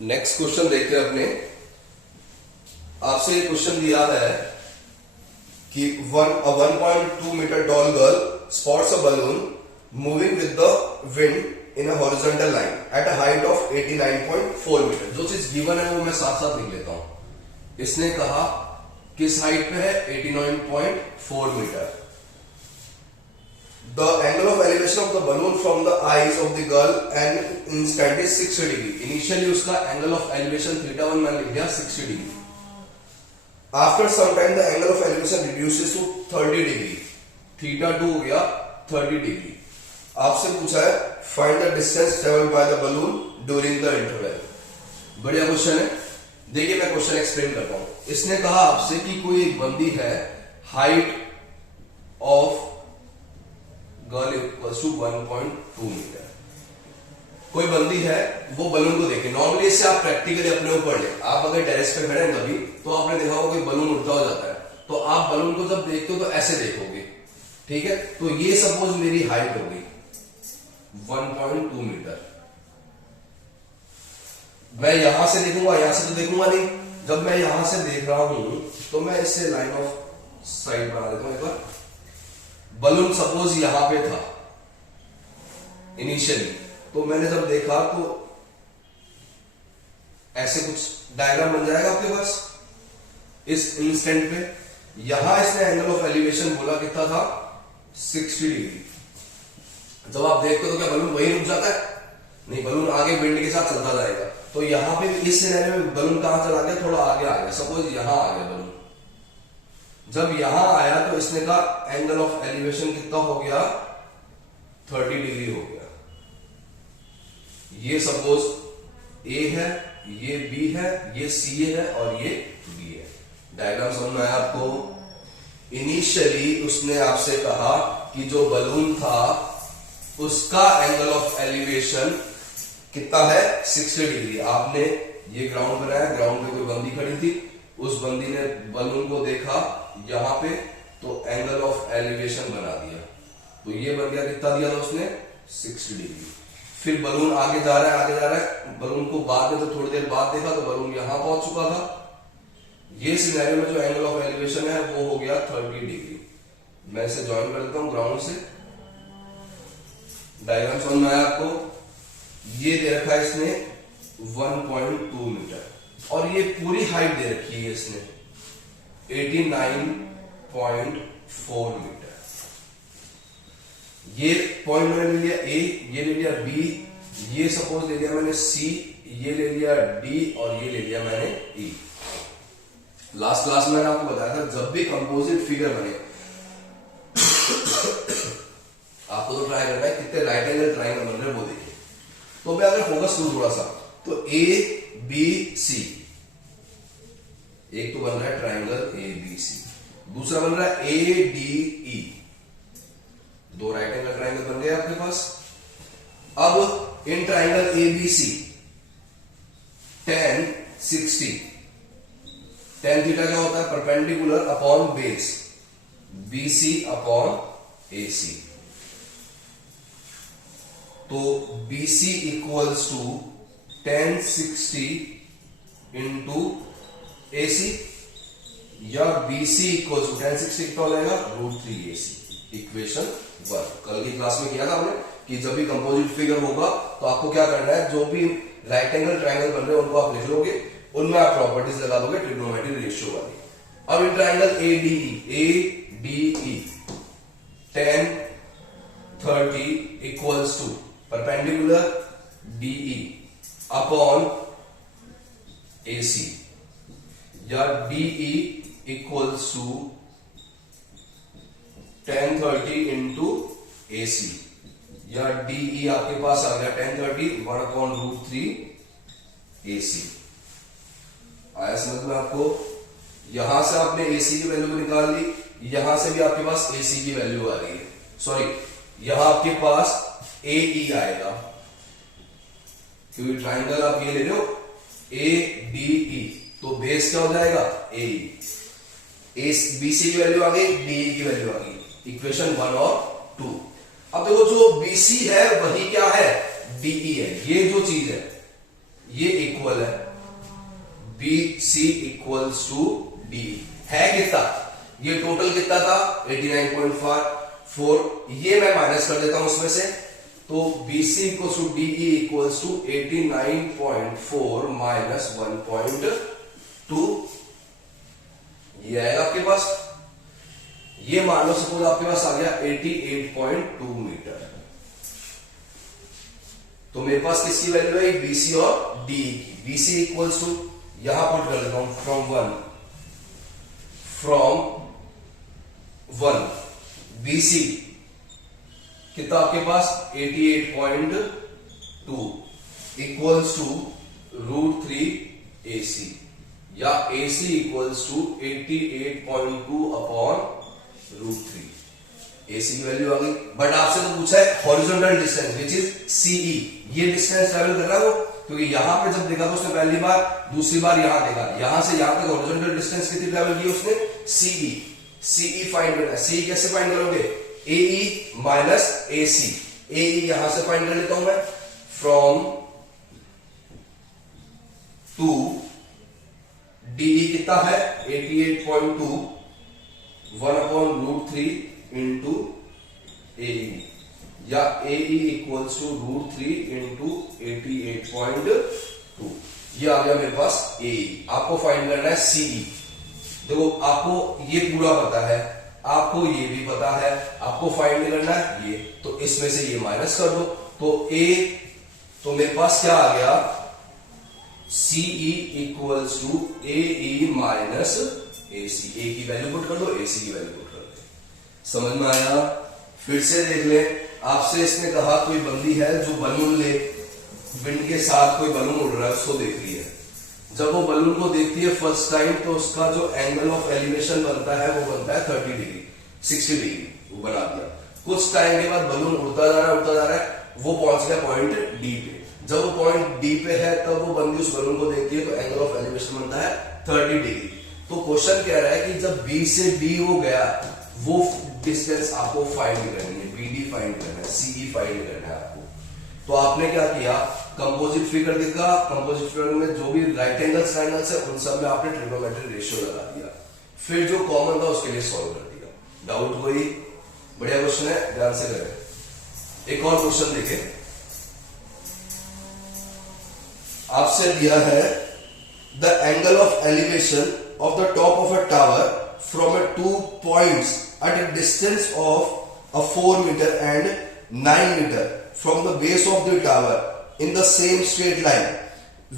Next question देखते हैं अपने। आपसे ये क्वेश्चन दिया है कि 1.2 metre tall girl spots a balloon moving with the wind in a horizontal line at a height of 89.4 metre. जो चीज गिवन है वो मैं साथ साथ लिख लेता हूं। इसने कहा किस हाइट पे है, 89.4 metre. The angle of elevation of the balloon from the eyes of the girl and instant is 60 degree. Initially उसका angle of elevation theta 1 मैंने लिख दिया 60 degree. After some time the angle of elevation reduces to 30 degree. theta 2 हो गया 30 degree. आपसे पूछा है find the distance traveled by the balloon during the interval. बढ़िया क्वेश्चन है। देखिए मैं क्वेश्चन एक्सप्लेन करता हूं। इसने कहा आपसे कि कोई एक बंदी है, height of girl equals to 1.2 metre. कोई बंदी है, वो बलून को देखे। नॉर्मली इससे आप प्रैक्टिकली अपने ऊपर ले, आप अगर टेरेस पे खड़े हैं कभी तो आपने देखा होगा कि बलून उड़ता हो जाता है, तो आप बलून को जब देखते हो तो ऐसे देखोगे, ठीक है। तो ये सपोज मेरी हाइट होगी 1.2 मीटर। मैं यहां से देखूंगा, यहां से तो देखूंगा नहीं। जब मैं यहां से देख रहा हूं तो मैं इससे लाइन ऑफ साइड बना देता हूं एक बार। बलून सपोज यहां पे था इनिशियली, तो मैंने जब देखा तो ऐसे कुछ डायग्राम बन जाएगा आपके पास। इस इंस्टेंट पे यहां इसने एंगल ऑफ एलिवेशन बोला कितना था, 60 डिग्री। जब आप देखते हो तो क्या बलून वहीं रुक जाता है? नहीं, बलून आगे विंड के साथ चलता जाएगा। तो यहां पे इस सिनेरियो में बलून कहां चला गया, थोड़ा आगे आ गया। सपोज यहां आ गया बलून, जब यहां आया तो इसने कहा एंगल ऑफ एलिवेशन कितना हो गया, 30 डिग्री हो गया। ये सपोज ए है, ये बी है, ये सी है और ये बी है। डायग्राम समझ में आया आपको? इनिशियली उसने आपसे कहा कि जो बलून था उसका एंगल ऑफ एलिवेशन कितना है, 60 डिग्री। आपने ये ग्राउंड बनाया, ग्राउंड पे कोई बंदी खड़ी थी, उस बंदी ने बलून को देखा यहां पे, तो एंगल ऑफ एलिवेशन बना दिया। तो ये बन गया, कितना दिया था उसने, 60 डिग्री। फिर बलून आगे जा रहा है, आगे जा रहा है। बलून को बाद में, तो थोड़ी देर बाद देखा तो बलून यहां पहुंच चुका था। ये सिनेरियो में जो एंगल ऑफ एलिवेशन है वो हो गया 30 डिग्री। मैं इसे ज्वाइन कर देता हूं ग्राउंड से। डायग्राम समझ में आया आपको? ये दे रखा है इसने 1.2 मीटर और ये पूरी हाइट दे रखी है इसने 89.4 मीटर। ये पॉइंट मैंने ले लिया ए, ये ले लिया बी, ये सपोज ले लिया मैंने सी, ये ले लिया डी और ये ले लिया मैंने ई। लास्ट क्लास में मैंने आपको बताया था जब भी कंपोजिट फिगर बने आपको तो ट्राई करना है कितने राइट एंगल ट्रायंगल बन रहे हैं वो देखिए। तो मैं अगर फोकस करूं थोड़ा सा, तो ए बी सी, एक तो बन रहा है ट्रायंगल ए बी सी, दूसरा बन रहा है ए डी ई। दो राइट एंगल ट्रायंगल बन गए आपके पास। अब in triangle A B C tan 60, tan theta क्या होता है, perpendicular upon base, BC upon AC। तो BC equals to tan 60 into AC, या BC इक्वल्स टू tan 60 कितना हो जाएगा, √3AC। इक्वेशन 1 कल की क्लास में किया था हमने कि जब भी कंपोजिट फिगर होगा तो आपको क्या करना है, जो भी राइट एंगल ट्रायंगल बन रहे हैं उनको आप लिख लोगे, उनमें आप प्रॉपर्टीज लगा दोगे ट्रिग्नोमेट्रिक रेशियो वाली। अब in triangle ADE tan 30 equals to perpendicular DE upon AC, या DE equals to tan 30 into AC, या DE आपके पास आ गया tan 30 1/√3AC। आया समझ में आपको? यहां से आपने AC की वैल्यू निकाल ली, यहां से भी आपके पास AC की वैल्यू आ रही है। सॉरी, यहां आपके पास AE आएगा क्योंकि ट्राइंगल आप ये ले लो ADE, तो बेस क्या हो जाएगा, AE। BC की वैल्यू आ गई, DE की वैल्यू आ गई। इक्वेशन 1 और 2। अब देखो जो BC है वही क्या है, DE है। ये जो चीज है ये इक्वल है B C equals to D है कितना, ये टोटल कितना था 89.4, ये मैं माइनस कर देता हूं उसमें से, तो BC equals to DE equals to 89.4 minus 1.2, ये आएगा आपके पास। ये मान लो सपोज आपके पास आ गया 88.2 मीटर, तो मेरे पास किसकी वैल्यू है BC और DE की। BC इक्वल्स टू, यहां पुट कर देता हूं फ्रॉम वन BC कितना आपके पास 88.2 इक्वल्स टू √3 AC, या AC equals to 88.2 upon √3। AC की वैल्यू आ गई, बट आपसे तो पूछा है horizontal distance which is CE, ये डिस्टेंस ट्रेवल कर रहा है वो, क्योंकि यहां पे जब देखा था उसने पहली बार, दूसरी बार यहां देखा, यहां से यहां तक हॉरिजॉन्टल डिस्टेंस कितनी ट्रेवल की उसने CE फाइंड करना है। CE कैसे फाइंड करोगे, AE माइनस AC, AE यहां से फाइंड कर लेता हूं मैं, फ्रॉम 2 DE कितना है 88.2 1 अपॉन √3 इंटू AE, या AE इक्वल्स टू √3 इंटू 88.2, ये आ गया मेरे पास AE। आपको फाइंड करना है CE। देखो आपको ये पूरा पता है, आपको ये भी पता है, आपको फाइंड करना है ये, तो इसमें से ये माइनस कर दो, तो तो मेरे पास क्या आ गया CE equals to AE minus AC, A की वैल्यू पुट कर दो, AC की वैल्यू पुट कर दो। समझ में आया? फिर से देख ले, आपसे इसने कहा कोई बंदी है जो बलून ले, विंड के साथ कोई बलून उड़ रहा है, उसको देख रही है। जब वो बलून को देखती है फर्स्ट टाइम, तो उसका जो एंगल ऑफ एलिवेशन बनता है वो बनता है 30 डिग्री 60 डिग्री, वो बना दिया। कुछ टाइम के बाद बलून उड़ता जा रहा है, वो पहुंच गया पॉइंट डी पे। जब वो पॉइंट डी पे है, तब वो बंदी उस बलून को देखती है, तो एंगल ऑफ एलिवेशन बनता है 30 डिग्री। तो क्वेश्चन कह रहा है कि जब बी से डी हो गया, वो डिस्टेंस आपको फाइंड करनी है, BD फाइंड करना है, CE फाइंड करना है आपको। तो आपने क्या किया, कंपोजिट फिगर देखा, कंपोजिट फिगर में जो भी राइट एंगल्स ट्रायंगल्स है उन सब में आपने ट्रिग्नोमेट्रिक रेशियो लगा दिया, फिर जो कॉमन था उसके लिए सॉल्व कर दिया। डाउट कोई? बढ़िया क्वेश्चन है, ध्यान से करें। एक और क्वेश्चन देखें, आपसे दिया है the angle of elevation of the top of a tower from 2 points at a distance of 4 metre and 9 metre from the base of the tower in the same straight line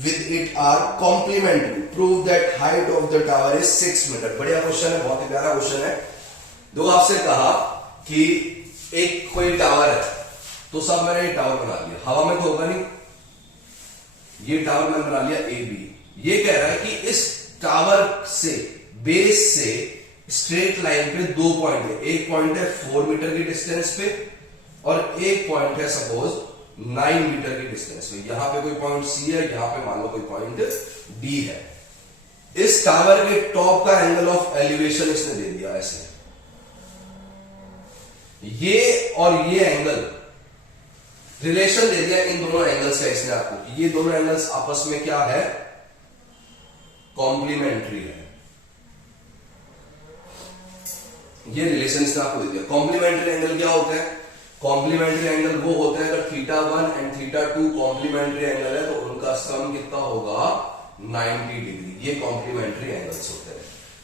with it are complementary. Prove that height of the tower is 6 metre. बढ़िया question है, बहुत ही प्यारा question है। देखो आपसे कहा कि एक कोई टावर है, तो सब मैंने ये टावर बना लिया, हवा में तो होगा नहीं, ये टावर मैंने बना लिया AB। ये कह रहा है कि इस टावर से बेस से स्ट्रेट लाइन पे 2 पॉइंट है, एक पॉइंट है 4 मीटर की डिस्टेंस पे, और एक पॉइंट है सपोज 9 मीटर की डिस्टेंस पे। यहां पे कोई पॉइंट C है, यहां पे मान लो कोई पॉइंट D है। इस टावर के टॉप का एंगल ऑफ एलिवेशन इसने दे दिया ऐसे, ये और ये एंगल रिलेशन दे दिया इन दोनों एंगल्स का इसने आपको। ये दोनों एंगल्स आपस में क्या है, कॉम्प्लीमेंट्री है। ये रिलेशन इसने आपको दे दिया। कॉम्प्लीमेंट्री एंगल क्या होता है, कॉम्प्लीमेंट्री एंगल वो होता है अगर θ1 एंड θ2 कॉम्प्लीमेंट्री एंगल है, तो उनका सम कितना होगा 90 डिग्री। ये कॉम्प्लीमेंट्री एंगल्स होते हैं,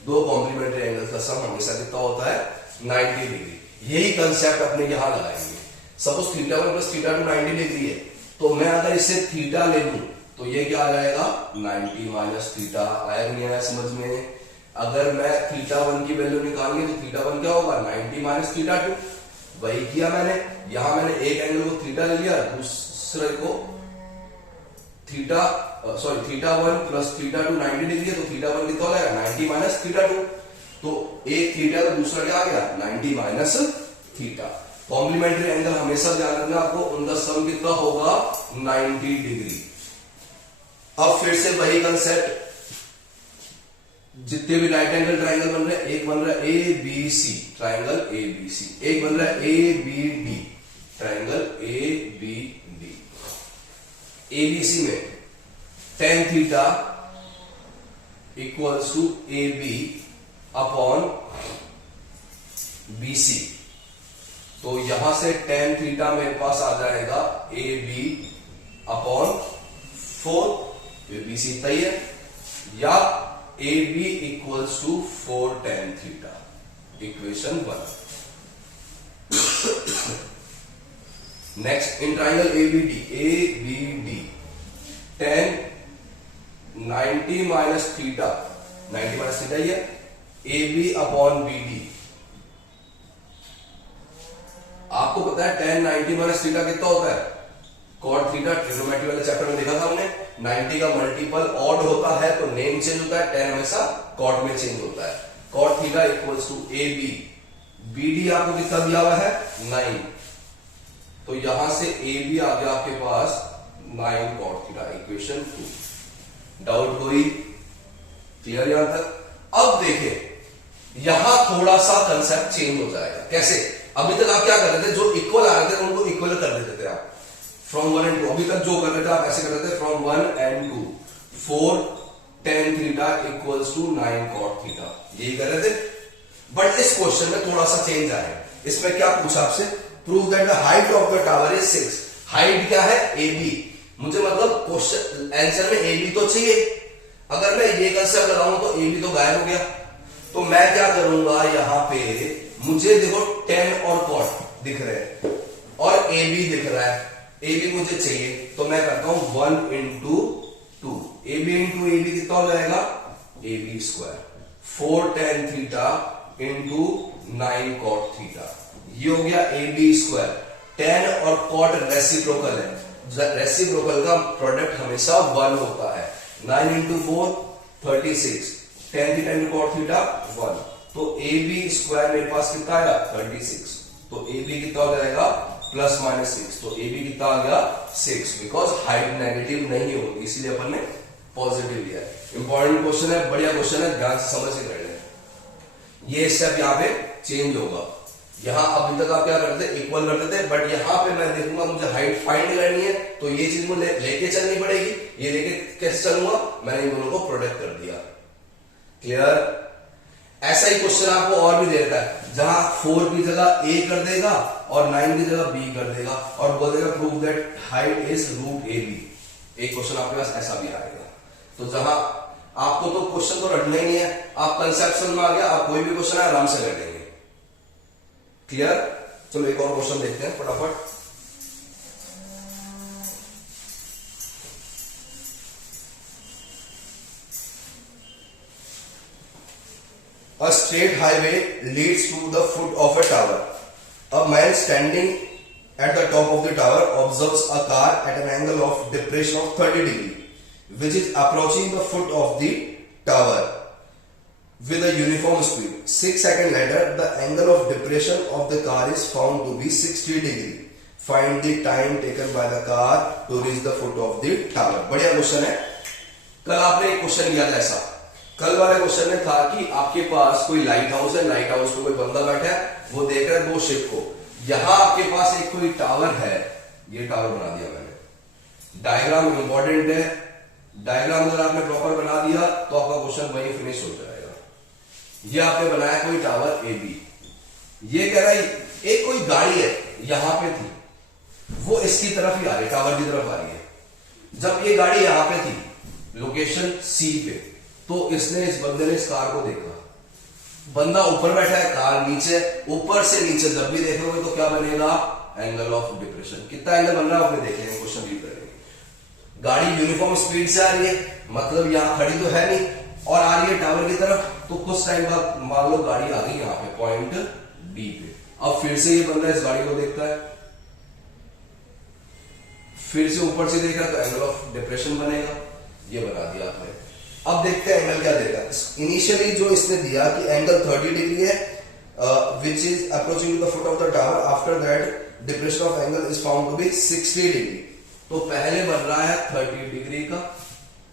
दो कॉम्प्लीमेंट्री एंगल्स का सम हमेशा कितना होता है 90 डिग्री। यही कंसेप्ट अपने यहां लगाएंगे। सपोज θ1 प्लस θ2 90 डिग्री है, तो मैं अगर इसे थीटा ले लूं, तो ये क्या आ जाएगा 90 माइनस थीटा। आया नहीं आया समझ में? अगर मैं θ1 की वैल्यू निकालनी, तो θ1 क्या होगा 90 माइनस θ2। वही किया मैंने, यहां मैंने एक एंगल को थीटा ले लिया, दूसरे को θ1 प्लस θ2 90 डिग्री है, तो θ1 कितना हो जाएगा 90 माइनस θ2। तो एक थीटा तो दूसरा क्या आ गया 90 माइनस थीटा। कॉम्प्लीमेंट्री एंगल हमेशा ध्यान रखना आपको, उनका सम कितना होगा 90 डिग्री। अब फिर से वही कंसेप्ट, जितने भी राइट एंगल ट्राइंगल बन रहे हैं, एक बन रहा है ABC ट्राइंगल ABC, एक बन रहा है ABD ट्राइंगल ABD। ABC में tan theta equals to A B upon B C. तो यहां से tan थीटा मेरे पास आ जाएगा A B upon 4, B C तय है, या A B equals to 4 tan theta, equation 1। Next, in triangle ABD tan 90 minus theta, 90 minus theta ही है, AB अपॉन BD। आपको पता है tan 90 माइनस थीटा कितना होता है? cot थीटा, ट्रिग्नोमेट्री वाले चैप्टर में देखा था हमने, 90 का मल्टीपल ऑड होता है तो नेम चेंज होता है, tan हमेशा cot में चेंज होता है। cot theta equals to AB, BD आपको कितना दिया हुआ है? 9। तो यहां से AB आ गया आपके पास 9 cot थीटा, इक्वेशन 2। डाउट कोई? क्लियर यहां तक? अब देखें, यहां थोड़ा सा कंसेप्ट चेंज हो जाएगा। कैसे? अभी तक आप क्या कर रहे थे, जो इक्वल आ रहे थे उनको इक्वल कर देते थे आप, फ्रॉम 1 and 2। अभी तक जो कर रहे थे आप ऐसे कर रहे थे, from 1 and 2, 4 tan theta equals to 9 cot theta, यही कर रहे थे। बट इस क्वेश्चन में थोड़ा सा चेंज आया। इसमें क्या पूछा आपसे? Prove that the height of the tower is 6। Height क्या है? AB। मुझे मतलब क्वेश्चन आंसर में AB तो चाहिए। अगर मैं ये कंसेप्ट लगाऊं तो AB तो गायब हो गया। तो मैं क्या करूंगा, यहां पे मुझे देखो tan और cot दिख रहे हैं और AB दिख रहा है, AB मुझे चाहिए, तो मैं करता हूं 1 into 2, AB into AB कितना हो जाएगा? AB square, 4 tan theta into 9 cot theta, ये हो गया AB स्क्वायर। tan और cot रेसिप्रोकल है, रेसिप्रोकल का प्रोडक्ट हमेशा 1 होता है। 9 into 4 36, tan theta into cot theta 1, तो AB स्क्वायर मेरे पास कितना आया? 36। तो AB कितना हो जाएगा? प्लस माइनस 6, तो AB कितना आ गया? 6, बिकॉज हाइट नेगेटिव नहीं होगी, इसलिए अपन ने पॉजिटिव लिया है। इंपॉर्टेंट क्वेश्चन है, बढ़िया क्वेश्चन है, ध्यान से समझ के कर लें। ये स्टेप यहाँ पे चेंज होगा। यहां अभी तक आप क्या करते थे? इक्वल करते थे, बट यहां पे मैं देखूंगा मुझे हाइट फाइंड करनी है, तो ये चीज मुझे लेके चलनी पड़ेगी। ये लेके कैसे चलूंगा? मैंने इन दोनों को प्रोडक्ट कर दिया। क्लियर? ऐसा ही क्वेश्चन आपको और भी देता है, जहां 4 की जगह A कर देगा और 9 की जगह B कर देगा और बोलेगा prove that height is root AB। एक क्वेश्चन आपके पास ऐसा भी आएगा। तो जहां आपको तो क्वेश्चन तो रटना ही नहीं है, आप कंसेप्शन में आ गया, आप कोई भी क्वेश्चन है आराम से कर लेंगे। क्लियर? चलो एक और क्वेश्चन देखते हैं फटाफट। A straight highway leads to the foot of a tower. A man standing at the top of the tower observes a car at an angle of depression of 30 degree, which is approaching the foot of the tower with a uniform speed. 6 seconds later, the angle of depression of the car is found to be 60 degree. Find the time taken by the car to reach the foot of the tower. बढ़िया question है। कल आपने एक question लिया था ऐसा। कल वाले क्वेश्चन में था कि आपके पास कोई लाइट हाउस है, लाइट हाउस पे कोई बंदा बैठा है, वो देख रहा है 2 शिप को। यहां आपके पास एक कोई टावर है, ये टावर बना दिया मैंने। डायग्राम इंपॉर्टेंट है, डायग्राम अगर आपने प्रॉपर बना दिया तो आपका क्वेश्चन वहीं फिनिश हो जाएगा। ये आपने बनाया कोई टावर AB, ये कह रहा है एक कोई गाड़ी है यहां पे थी, वो इसकी तरफ ही आ रही है, टावर की तरफ आ रही है। जब ये गाड़ी यहां पे थी लोकेशन C पे, तो इसने इस बंदे ने इस कार को देखा। बंदा ऊपर बैठा है, कार नीचे, ऊपर से नीचे जब भी देखोगे तो क्या बनेगा? Angle of depression. कितना एंगल बन रहा है आपने देखेंगे, क्वेश्चन रीड करेंगे। गाड़ी यूनिफॉर्म स्पीड से आ रही है, मतलब यहां खड़ी तो है नहीं, और आ रही है टावर की तरफ। तो कुछ टाइम बाद मान लो गाड़ी आ गई यहां पे पॉइंट D पे। अब फिर से ये बंदा इस गाड़ी को देखता है, फिर से ऊपर से देखा तो एंगल ऑफ डिप्रेशन बनेगा, ये बना दिया आपने। अब देखते हैं एंगल क्या देगा। इनिशियली जो इसने दिया कि एंगल 30 डिग्री है, which is approaching to the foot of the tower, after that depression of angle is found to be 60 degree. तो पहले बन रहा है 30 डिग्री का,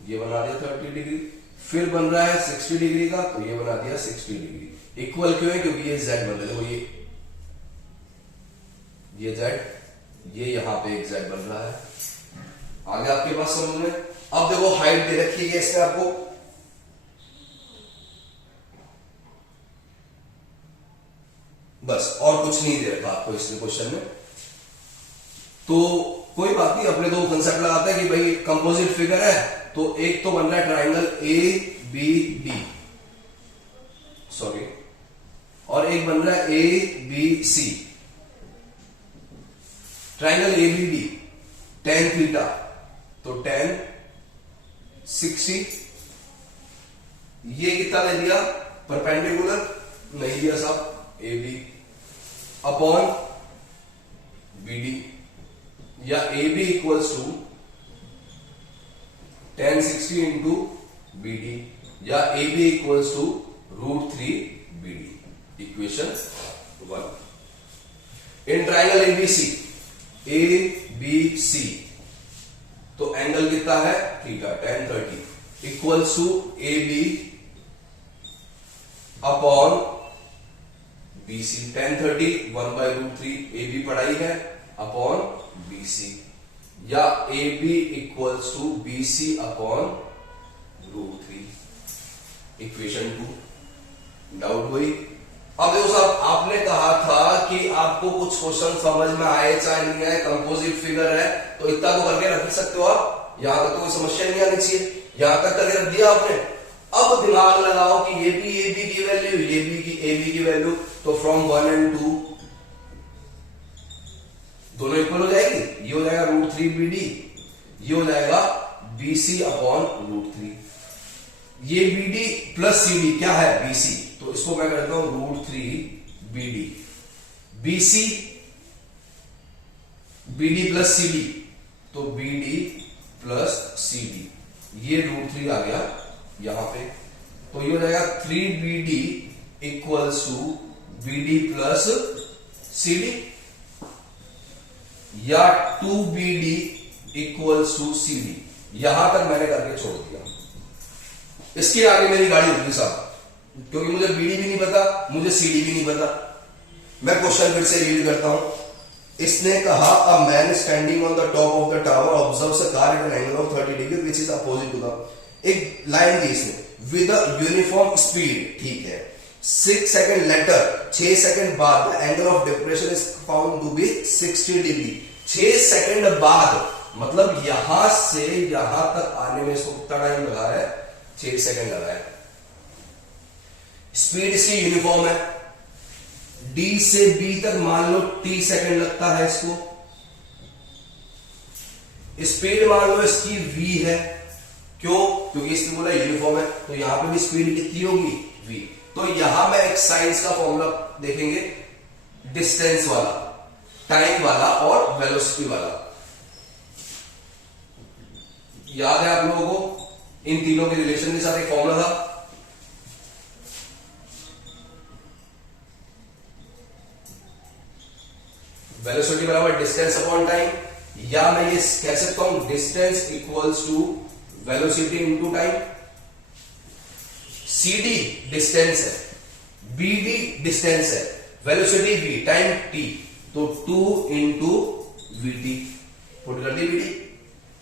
ये बना दिया 30 डिग्री, फिर बन रहा है 60 डिग्री का, तो ये बना दिया 60 डिग्री। इक्वल क्यों है? क्योंकि ये Z बन रहा है, देखो ये Z, ये यहां पे एक Z बन रहा है। आगे आपके पास समझ में अब देखो हाइट दे रखी है इसमें आपको, बस और कुछ नहीं दे रखा आपको इसमें क्वेश्चन में। तो कोई बात नहीं, अपने तो कंसेप्ट लगाता है कि भाई कंपोजिट फिगर है, तो एक तो बन रहा है triangle A B D, sorry, और एक बन रहा है A B C. Triangle A B D tan theta, तो tan 60, ये कितना दे दिया परपेंडिकुलर, नहीं दिया साहब, A B upon B D, या A B equals to tan 60 into B D, या A B equals to √3 B D. Equation 1। In triangle ABC, A B C, तो एंगल कितना है theta, tan 30 equals to A B upon B C, tan 30 1/√3, A B पढ़ाई है, upon B C, या A B equals to B C upon √3। Equation 2। Doubt हुई? अब देखो साहब, आपने कहा था कि आपको कुछ क्वेश्चन समझ में आए चाहे नहीं आए, कंपोजिट फिगर है तो इतना तो करके रख सकते हो आप, यहां तक तो कोई समस्या नहीं आनी चाहिए, यहां तक करके रख दिया आपने। अब दिमाग लगाओ कि ये भी ए बी की वैल्यू, ये भी की ए बी की वैल्यू, तो फ्रॉम 1 and 2 दोनों इक्वल हो जाएगी, ये हो जाएगा √3 बी डी, ये हो जाएगा बी सी अपॉन √3। ये B D plus C D क्या है, बी सी, तो इसको मैं करता हूं √3 B D, B C B D plus C D, तो B D plus C D, ये √3 आ गया यहां पे, तो ये हो जाएगा 3 B D equals to B D plus C D, या 2 B D equals to C D. यहां तक मैंने करके छोड़ दिया, इसके आगे मेरी गाड़ी होगी साहब, क्योंकि मुझे बीडी भी नहीं पता, मुझे सीडी भी नहीं पता। मैं क्वेश्चन फिर से रीड करता हूं। इसने कहा a man standing on the top of the tower observes a car at an angle of 30 degree which is opposite to the, एक लाइन दी इसने, विद अ यूनिफॉर्म स्पीड, ठीक है, 6 सेकंड लेटर, 6 सेकंड बाद the angle of depression is found to be 60 degree. 6 second बाद मतलब यहां से यहां तक आने में इसको कितना टाइम लगा है, 6 सेकंड लगा है। स्पीड इसकी यूनिफॉर्म है, डी से बी तक मान लो टी सेकंड लगता है इसको, स्पीड मान लो इसकी v है, क्यों, क्योंकि इसने बोला यूनिफॉर्म है, तो यहां पे भी स्पीड कितनी होगी, v। तो यहां में एक साइंस का फॉर्मूला देखेंगे, डिस्टेंस वाला, टाइम वाला और वेलोसिटी वाला। याद है आप लोगों को इन तीनों के रिलेशन के साथ एक फॉर्मूला था, वेलोसिटी बराबर डिस्टेंस अपॉन टाइम, या मैं ये कह सकता हूं distance equals to velocity into time. CD distance है, BD डिस्टेंस है, वेलोसिटी v, टाइम t, तो 2 इंटू VT, पुट कर दी VT,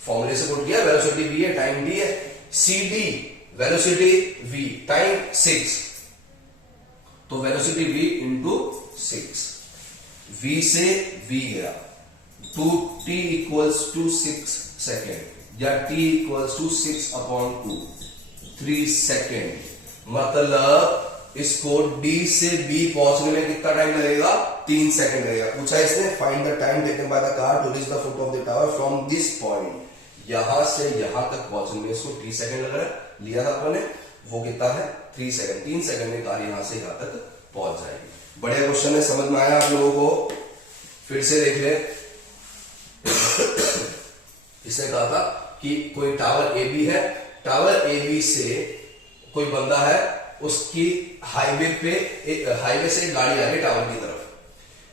फॉर्मूले से पुट किया, वेलोसिटी v है, टाइम d है, CD वेलोसिटी v, टाइम 6, तो वेलोसिटी v इंटू 6, v से v गया, 2t इक्वल्स टू 6 सेकेंड, या t equals to 6 upon 2, 3 second, मतलब इसको D से B पहुंचने में कितना टाइम लगेगा, 3 सेकंड लगेगा। पूछा इसने find the time taken by the car to reach the foot of the tower from this point, यहां से यहां तक पहुंचने में इसको 3 सेकंड लग रहा है, लिया था अपने, वो कितना है 3 सेकंड, 3 सेकंड में कार यहां से यहां तक पहुंच जाएगी। बढ़िया क्वेश्चन है, समझ में आया आप लोगों को? फिर से देख ले, इसने कहा था कि कोई टावर ए बी है, टावर ए बी से कोई बंदा है, उसकी हाईवे से एक गाड़ी आ गई टावर की तरफ।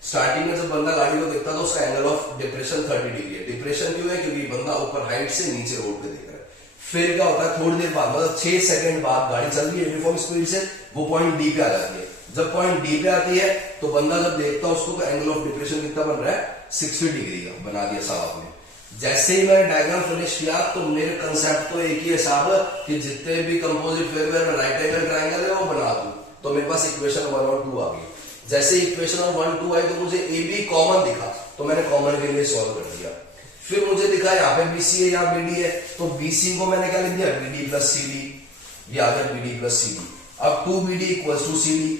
स्टार्टिंग में जब बंदा गाड़ी को देखता तो उसका एंगल ऑफ डिप्रेशन 30 डिग्री है। डिप्रेशन क्यों है, क्योंकि बंदा ऊपर हाइट से नीचे रोड पे देख रहा है। फिर क्या होता है, थोड़ी देर बाद मतलब 6 सेकंड बाद गाड़ी चल रही है यूनिफॉर्म स्पीड से, वो पॉइंट डी पे आ जाती है। जब पॉइंट डी पे आती है तो बंदा जब देखता है उसको, तो एंगल ऑफ डिप्रेशन कितना बन रहा है, 60 डिग्री का बना दिया साहब आपने। जैसे ही मैंने डायग्राम फिनिश किया तो मेरे कंसेप्ट तो एक ही है साहब कि जितने भी कंपोजिट फिगर में राइट एंगल ट्रायंगल है वो बना दूं। तो मेरे पास इक्वेशन 1 और 2 आ गई। जैसे इक्वेशन 1 2 आई तो मुझे ए बी कॉमन दिखा, तो मैंने कॉमन के लिए सॉल्व कर दिया। फिर मुझे दिखा यहाँ पे बीसी है, यहाँ बीडी है, तो बीसी को मैंने क्या लिख दिया, बीडी प्लस सीडी, ये आ गया बीडी प्लस सीडी। अब 2BD equals to CD.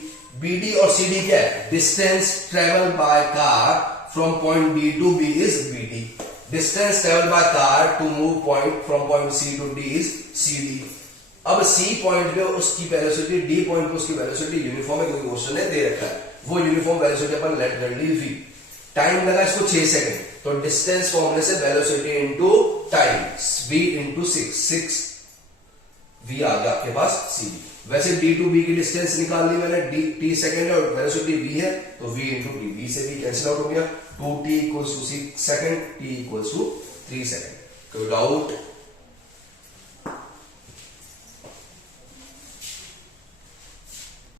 BD और सीडी क्या है, distance travel by car from point B to B is BD, distance travel by car to move point from point C to D is CD. अब C point पे उसकी velocity, D point पे उसकी velocity uniform है क्योंकि question ने दे रखा है, वो यूनिफॉर्म वेलोसिटी अपन लेट कर ली v। टाइम लगा इसको 6 सेकंड, तो डिस्टेंस फॉर्मूले से velocity into time, v into 6 v आ गया आपके पास c। वैसे d टू b की डिस्टेंस निकाल ली मैंने, d t सेकंड है और वेलोसिटी v है, तो v इनटू t, v से v कैंसिल आउट हो गया, 2t equals to 6 second, t equals to 3 second. कोई डाउट?